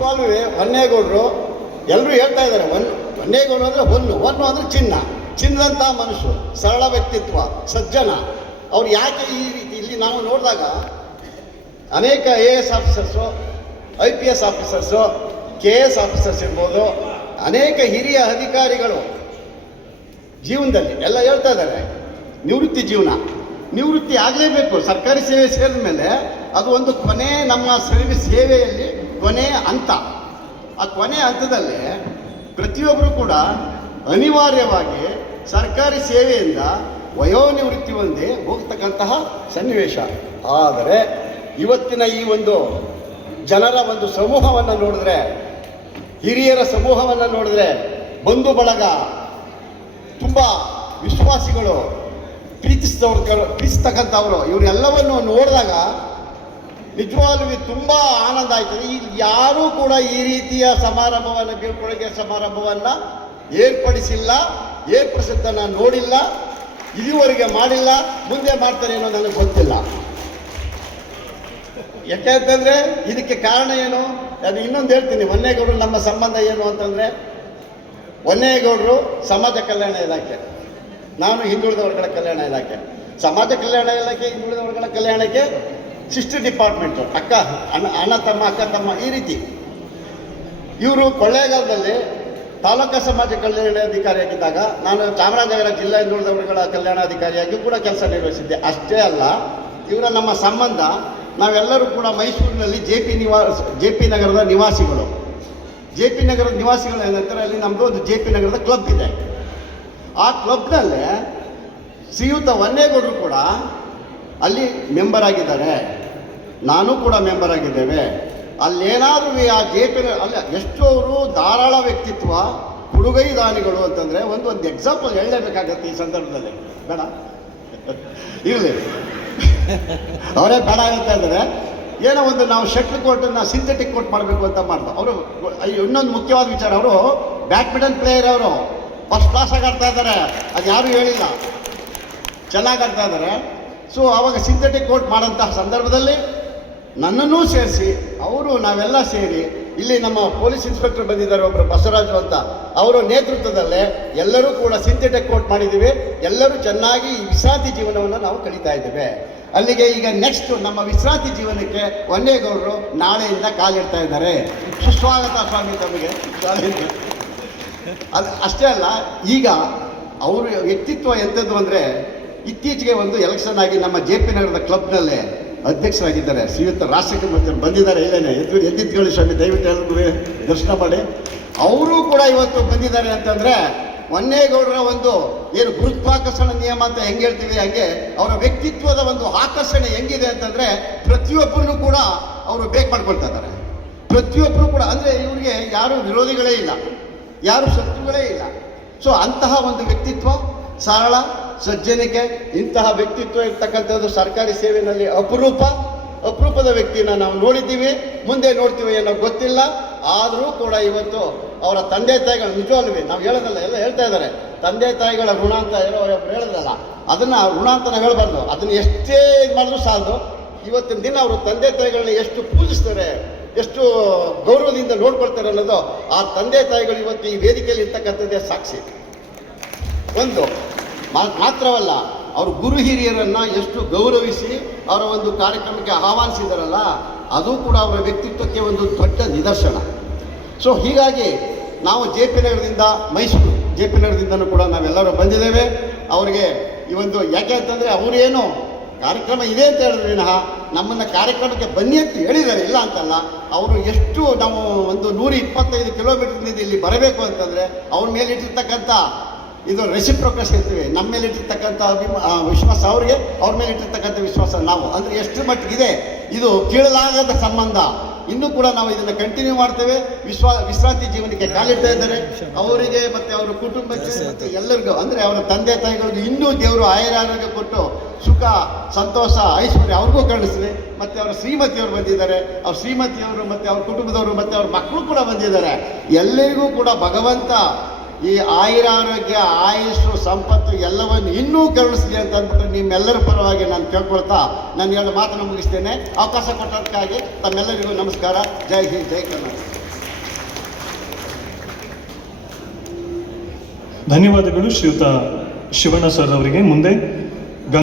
ನಿಜವಾಗ್ಲೂ ಹೊನ್ನೇಗೌಡರು ಎಲ್ಲರೂ ಹೇಳ್ತಾ ಇದ್ದಾರೆ, ಹೊನ್ನೇಗೌಡರು ಅಂದರೆ ಹೊನ್ನು ಅಂದರೆ ಚಿನ್ನದಂಥ ಮನುಷ್ಯ, ಸರಳ ವ್ಯಕ್ತಿತ್ವ, ಸಜ್ಜನ. ಅವ್ರು ಯಾಕೆ ಈ ರೀತಿ ಇಲ್ಲಿ ನಾವು ನೋಡಿದಾಗ ಅನೇಕ AS officers, IPS officers, KS officers ಇರ್ಬೋದು, ಅನೇಕ ಹಿರಿಯ ಅಧಿಕಾರಿಗಳು ಜೀವನದಲ್ಲಿ ಎಲ್ಲ ಹೇಳ್ತಾ ಇದ್ದಾರೆ ನಿವೃತ್ತಿ ಆಗಲೇಬೇಕು. ಸರ್ಕಾರಿ ಸೇವೆ ಸೇರಿದ ಮೇಲೆ ಅದು ಒಂದು ಕೊನೆ, ನಮ್ಮ ಸರ್ವಿಸ್ ಸೇವೆಯಲ್ಲಿ ಕೊನೆ ಹಂತ. ಆ ಕೊನೆ ಹಂತದಲ್ಲಿ ಪ್ರತಿಯೊಬ್ಬರು ಕೂಡ ಅನಿವಾರ್ಯವಾಗಿ ಸರ್ಕಾರಿ ಸೇವೆಯಿಂದ ವಯೋನಿವೃತ್ತಿ ಹೊಂದಿ ಹೋಗ್ತಕ್ಕಂತಹ ಸನ್ನಿವೇಶ. ಆದರೆ ಇವತ್ತಿನ ಈ ಒಂದು ಜನರ ಒಂದು ಸಮೂಹವನ್ನು ನೋಡಿದ್ರೆ, ಹಿರಿಯರ ಸಮೂಹವನ್ನು ನೋಡಿದ್ರೆ, ಬಂಧು ಬಳಗ, ತುಂಬ ವಿಶ್ವಾಸಿಗಳು, ಪ್ರೀತಿಸ್ತಕ್ಕಂಥವ್ರು, ಇವರೆಲ್ಲವನ್ನು ನೋಡಿದಾಗ ನಿಜವಾಗ್ಲೂ ತುಂಬ ಆನಂದ ಆಯ್ತದೆ. ಈಗ ಯಾರೂ ಕೂಡ ಈ ರೀತಿಯ ಸಮಾರಂಭವನ್ನು, ಬೀಳ್ಕೊಡುಗೆ ಸಮಾರಂಭವನ್ನು ಏರ್ಪಡಿಸಿದ್ದನ್ನು ನೋಡಿಲ್ಲ, ಇದುವರೆಗೆ ಮಾಡಿಲ್ಲ, ಮುಂದೆ ಮಾಡ್ತಾರೆ ಏನೋ ನನಗೆ ಗೊತ್ತಿಲ್ಲ. ಯಾಕೆಂತಂದರೆ ಇದಕ್ಕೆ ಕಾರಣ ಏನು, ಅದು ಇನ್ನೊಂದು ಹೇಳ್ತೀನಿ. ಹೊನ್ನೇಗೌಡರು ನಮ್ಮ ಸಂಬಂಧ ಏನು ಅಂತಂದರೆ, ಹೊನ್ನೇಗೌಡರು ಸಮಾಜ ಕಲ್ಯಾಣ ಇಲಾಖೆ, ನಾನು ಹಿಂದುಳಿದ ವರ್ಗಗಳ ಕಲ್ಯಾಣ ಇಲಾಖೆ. ಸಮಾಜ ಕಲ್ಯಾಣ ಇಲಾಖೆ, ಹಿಂದುಳಿದ ವರ್ಗಗಳ ಕಲ್ಯಾಣಕ್ಕೆ ಸಿಸ್ಟರ್ ಡಿಪಾರ್ಟ್ಮೆಂಟು, ಅಣ್ಣ ತಮ್ಮ, ಅಕ್ಕ ತಮ್ಮ, ಈ ರೀತಿ. ಇವರು ಕೊಳ್ಳೇಗಾಲದಲ್ಲಿ ತಾಲೂಕಾ ಸಮಾಜ ಕಲ್ಯಾಣಾಧಿಕಾರಿಯಾಗಿದ್ದಾಗ ನಾನು ಚಾಮರಾಜನಗರ ಜಿಲ್ಲಾ ಹಿಂದುಳಿದ ವರ್ಗಗಳ ಕಲ್ಯಾಣಾಧಿಕಾರಿಯಾಗಿ ಕೂಡ ಕೆಲಸ ನಿರ್ವಹಿಸಿದ್ದೆ. ಅಷ್ಟೇ ಅಲ್ಲ, ಇವರ ನಮ್ಮ ಸಂಬಂಧ, ನಾವೆಲ್ಲರೂ ಕೂಡ ಮೈಸೂರಿನಲ್ಲಿ JP ನಗರದ ನಿವಾಸಿಗಳು. JP ನಗರದ ನಿವಾಸಿಗಳು ಏನಂತಾರೆ, ಅಲ್ಲಿ ನಮ್ಮದು ಒಂದು JP ನಗರದ ಕ್ಲಬ್ ಇದೆ. ಆ ಕ್ಲಬ್ನಲ್ಲೇ ಶ್ರೀಯುತ ಹೊನ್ನೇಗೌಡರು ಕೂಡ ಅಲ್ಲಿ ಮೆಂಬರ್ ಆಗಿದ್ದಾರೆ, ನಾನು ಕೂಡ ಮೆಂಬರ್ ಆಗಿದ್ದೇವೆ. ಅಲ್ಲೇನಾದರೂ ಆ JP ಅಲ್ಲ, ಎಷ್ಟು ಅವರು ಧಾರಾಳ ವ್ಯಕ್ತಿತ್ವ, ಹುಡುಗೈ ದಾನಿಗಳು ಅಂತಂದರೆ ಒಂದು ಎಕ್ಸಾಂಪಲ್ ಹೇಳಲೇಬೇಕಾಗತ್ತೆ ಈ ಸಂದರ್ಭದಲ್ಲಿ. ಬೇಡ ಇರಲಿ, ಅವರೇ ಬೇಡ ಹೇಳ್ತಾ ಇದ್ದಾರೆ. ಏನೋ ಒಂದು ನಾವು ಶಟ್ಲ್ ಕೋರ್ಟನ್ನು ಸಿಂಥೆಟಿಕ್ ಕೋರ್ಟ್ ಮಾಡಬೇಕು ಅಂತ ಮಾಡಿದ್ರು ಅವರು. ಇನ್ನೊಂದು ಮುಖ್ಯವಾದ ವಿಚಾರ, ಅವರು ಬ್ಯಾಡ್ಮಿಂಟನ್ ಪ್ಲೇಯರ್, ಅವರು ಫಸ್ಟ್ ಕ್ಲಾಸಾಗಿ ಆಡ್ತಾ ಇದ್ದಾರೆ, ಅದು ಯಾರೂ ಹೇಳಿಲ್ಲ, ಚೆನ್ನಾಗಿ ಆಡ್ತಾ ಇದ್ದಾರೆ. ಸೊ ಆವಾಗ ಸಿಂಥೆಟಿಕ್ ಕೋರ್ಟ್ ಮಾಡೋಂತಹ ಸಂದರ್ಭದಲ್ಲಿ ನನ್ನನ್ನೂ ಸೇರಿಸಿ ನಾವೆಲ್ಲ ಸೇರಿ, ಇಲ್ಲಿ ನಮ್ಮ ಪೊಲೀಸ್ ಇನ್ಸ್ಪೆಕ್ಟರ್ ಬಂದಿದ್ದಾರೆ ಒಬ್ಬರು ಬಸವರಾಜು ಅಂತ, ಅವರ ನೇತೃತ್ವದಲ್ಲೇ ಎಲ್ಲರೂ ಕೂಡ ಸಿಂಥೆಟಿಕ್ ಕೋರ್ಟ್ ಮಾಡಿದ್ದೀವಿ. ಎಲ್ಲರೂ ಚೆನ್ನಾಗಿ ಈ ವಿಶ್ರಾಂತಿ ಜೀವನವನ್ನು ನಾವು ಕಳೀತಾ ಇದ್ದೇವೆ. ಅಲ್ಲಿಗೆ ಈಗ ನೆಕ್ಸ್ಟ್ ನಮ್ಮ ವಿಶ್ರಾಂತಿ ಜೀವನಕ್ಕೆ ಹೊನ್ನೇಗೌಡರು ನಾಳೆಯಿಂದ ಕಾಲಿಡ್ತಾ ಇದ್ದಾರೆ. ಸುಸ್ವಾಗತ ಸ್ವಾಮಿ ತಮಗೆ. ಅದು ಅಷ್ಟೇ ಅಲ್ಲ, ಈಗ ಅವರು ವ್ಯಕ್ತಿತ್ವ ಎಂಥದ್ದು ಅಂದರೆ, ಇತ್ತೀಚೆಗೆ ಒಂದು ಎಲೆಕ್ಷನ್ ಆಗಿ ನಮ್ಮ JP ನಗರದ ಕ್ಲಬ್ನಲ್ಲೇ ಅಧ್ಯಕ್ಷರಾಗಿದ್ದಾರೆ ಶ್ರೀಯುತ ರಾಜಶೇಖರ್ ಬಂದಿದ್ದಾರೆ. ಇಲ್ಲೇನೆ ಎದ್ದಿದ್ಕೊಳ್ಳಿ ಸ್ವಾಮಿ, ದಯವಿಟ್ಟು ಎಲ್ಲರೂ ದರ್ಶನ ಮಾಡಿ. ಅವರು ಕೂಡ ಇವತ್ತು ಬಂದಿದ್ದಾರೆ ಅಂತಂದರೆ, ಹೊನ್ನೇಗೌಡರ ಒಂದು ಏನು ಗುರುತ್ವಾಕರ್ಷಣ ನಿಯಮ ಅಂತ ಹೆಂಗೆ ಹೇಳ್ತೀವಿ, ಹಾಗೆ ಅವರ ವ್ಯಕ್ತಿತ್ವದ ಒಂದು ಆಕರ್ಷಣೆ ಹೆಂಗಿದೆ ಅಂತಂದರೆ, ಪ್ರತಿಯೊಬ್ಬರನ್ನು ಕೂಡ ಅವರು ಬೇಕು ಮಾಡ್ಕೊಳ್ತಾ ಇದ್ದಾರೆ. ಪ್ರತಿಯೊಬ್ಬರು ಕೂಡ ಅಂದರೆ ಇವರಿಗೆ ಯಾರು ವಿರೋಧಿಗಳೇ ಇಲ್ಲ, ಯಾರು ಶತ್ರುಗಳೇ ಇಲ್ಲ. ಸೊ ಅಂತಹ ಒಂದು ವ್ಯಕ್ತಿತ್ವ, ಸರಳ ಸಜ್ಜನಿಕೆ, ಇಂತಹ ವ್ಯಕ್ತಿತ್ವ ಇರ್ತಕ್ಕಂಥದ್ದು ಸರ್ಕಾರಿ ಸೇವೆಯಲ್ಲಿ ಅಪರೂಪದ ವ್ಯಕ್ತಿನ ನಾವು ನೋಡಿದ್ದೀವಿ, ಮುಂದೆ ನೋಡ್ತೀವಿ ಏನೋ ಗೊತ್ತಿಲ್ಲ. ಆದರೂ ಕೂಡ ಇವತ್ತು ಅವರ ತಂದೆ ತಾಯಿಗಳು ನಿಜವಾಗ್ಲೂ ನಾವು ಹೇಳೋದಲ್ಲ, ಎಲ್ಲ ಹೇಳ್ತಾ ಇದ್ದಾರೆ, ತಂದೆ ತಾಯಿಗಳ ಋಣ ಅಂತ ಏನೋ ಹೇಳಿದ್ರಲ್ಲ, ಅದನ್ನು ಋಣ ಅಂತ ನಾವು ಹೇಳಬಾರ್ದು. ಅದನ್ನು ಎಷ್ಟೇ ಇದು ಮಾಡಿದ್ರು ಸಾಲದು. ಇವತ್ತಿನ ದಿನ ಅವರು ತಂದೆ ತಾಯಿಗಳನ್ನ ಎಷ್ಟು ಪೂಜಿಸ್ತಾರೆ, ಎಷ್ಟು ಗೌರವದಿಂದ ನೋಡ್ಕೊಳ್ತಾರೆ ಅನ್ನೋದು ಆ ತಂದೆ ತಾಯಿಗಳು ಇವತ್ತು ಈ ವೇದಿಕೆಯಲ್ಲಿ ಇರ್ತಕ್ಕಂಥದ್ದೇ ಸಾಕ್ಷಿ. ಒಂದು ಮಾತ್ರವಲ್ಲ, ಅವರು ಗುರು ಹಿರಿಯರನ್ನು ಎಷ್ಟು ಗೌರವಿಸಿ ಅವರ ಒಂದು ಕಾರ್ಯಕ್ರಮಕ್ಕೆ ಆಹ್ವಾನಿಸಿದಾರಲ್ಲ, ಅದು ಕೂಡ ಅವರ ವ್ಯಕ್ತಿತ್ವಕ್ಕೆ ಒಂದು ದೊಡ್ಡ ನಿದರ್ಶನ. ಸೊ ಹೀಗಾಗಿ ನಾವು JP ನಗರದಿಂದ, ಮೈಸೂರು JP ನಗರದಿಂದನೂ ಕೂಡ ನಾವೆಲ್ಲರೂ ಬಂದಿದ್ದೇವೆ. ಅವರಿಗೆ ಈ ಒಂದು ಯಾಕೆ ಅಂತಂದರೆ, ಅವರೇನು ಕಾರ್ಯಕ್ರಮ ಇದೆ ಅಂತ ಹೇಳಿದ್ರು ವಿನಃ ನಮ್ಮನ್ನು ಕಾರ್ಯಕ್ರಮಕ್ಕೆ ಬನ್ನಿ ಅಂತ ಹೇಳಿದ್ದಾರೆ, ಇಲ್ಲ ಅಂತಲ್ಲ. ಅವರು ಎಷ್ಟು ನಾವು ಒಂದು 125 ಕಿಲೋಮೀಟರ್ನಿಂದ ಇಲ್ಲಿ ಬರಬೇಕು ಅಂತಂದರೆ, ಅವ್ರ ಮೇಲೆ ಇಟ್ಟಿರ್ತಕ್ಕಂಥ ಇದು ರೆಸಿಪ್ರೋಕಸ್ ಹೇಳ್ತೀವಿ, ನಮ್ಮ ಮೇಲೆ ಇಟ್ಟಿರ್ತಕ್ಕಂಥ ವಿಶ್ವಾಸ ಅವ್ರಿಗೆ, ಅವ್ರ ಮೇಲೆ ಇಟ್ಟಿರ್ತಕ್ಕಂಥ ವಿಶ್ವಾಸ ನಾವು, ಅಂದರೆ ಎಷ್ಟು ಮಟ್ಟಿಗಿದೆ ಇದು ಕೀಳಲಾಗದ ಸಂಬಂಧ. ಇನ್ನೂ ಕೂಡ ನಾವು ಇದನ್ನು ಕಂಟಿನ್ಯೂ ಮಾಡ್ತೇವೆ. ವಿಶ್ರಾಂತಿ ಜೀವನಕ್ಕೆ ಕಾಲಿಡ್ತಾ ಇದ್ದಾರೆ. ಅವರಿಗೆ ಮತ್ತು ಅವರ ಕುಟುಂಬಕ್ಕೆ ಮತ್ತು ಎಲ್ಲರಿಗೂ, ಅಂದರೆ ಅವರ ತಂದೆ ತಾಯಿಗಳಿಗೂ ಇನ್ನೂ ದೇವರು ಆಯುರಾರೋಗ್ಯ ಕೊಟ್ಟು ಸುಖ, ಸಂತೋಷ, ಐಶ್ವರ್ಯ ಅವ್ರಿಗೂ ಕಳಿಸ್ಲಿ. ಮತ್ತು ಅವರ ಶ್ರೀಮತಿಯವರು ಬಂದಿದ್ದಾರೆ, ಅವ್ರ ಶ್ರೀಮತಿಯವರು ಮತ್ತು ಅವ್ರ ಕುಟುಂಬದವರು ಮತ್ತು ಅವ್ರ ಮಕ್ಕಳು ಕೂಡ ಬಂದಿದ್ದಾರೆ. ಎಲ್ಲರಿಗೂ ಕೂಡ ಭಗವಂತ ಈ ಆಯುರಾರೋಗ್ಯ, ಆಯುಷು, ಸಂಪತ್ತು ಎಲ್ಲವನ್ನು ಇನ್ನೂ ಕರುಣಿಸಲಿ ಅಂತ ಅಂದ್ಬಿಟ್ಟು ನಿಮ್ಮೆಲ್ಲರ ಪರವಾಗಿ ನಾನು ಕೇಳ್ಕೊಳ್ತಾ ನಾನು ಎರಡು ಮಾತನ್ನು ಮುಗಿಸ್ತೇನೆ. ಅವಕಾಶ ಕೊಟ್ಟದಕ್ಕಾಗಿ ತಮ್ಮೆಲ್ಲರಿಗೂ ನಮಸ್ಕಾರ. ಜೈ ಹಿಂದ್, ಜೈ ಕರ್ನಾಟಕ. ಧನ್ಯವಾದಗಳು ಶ್ರೀಯುತ ಶಿವಣ್ಣ ಸರ್ ಅವರಿಗೆ. ಮುಂದೆ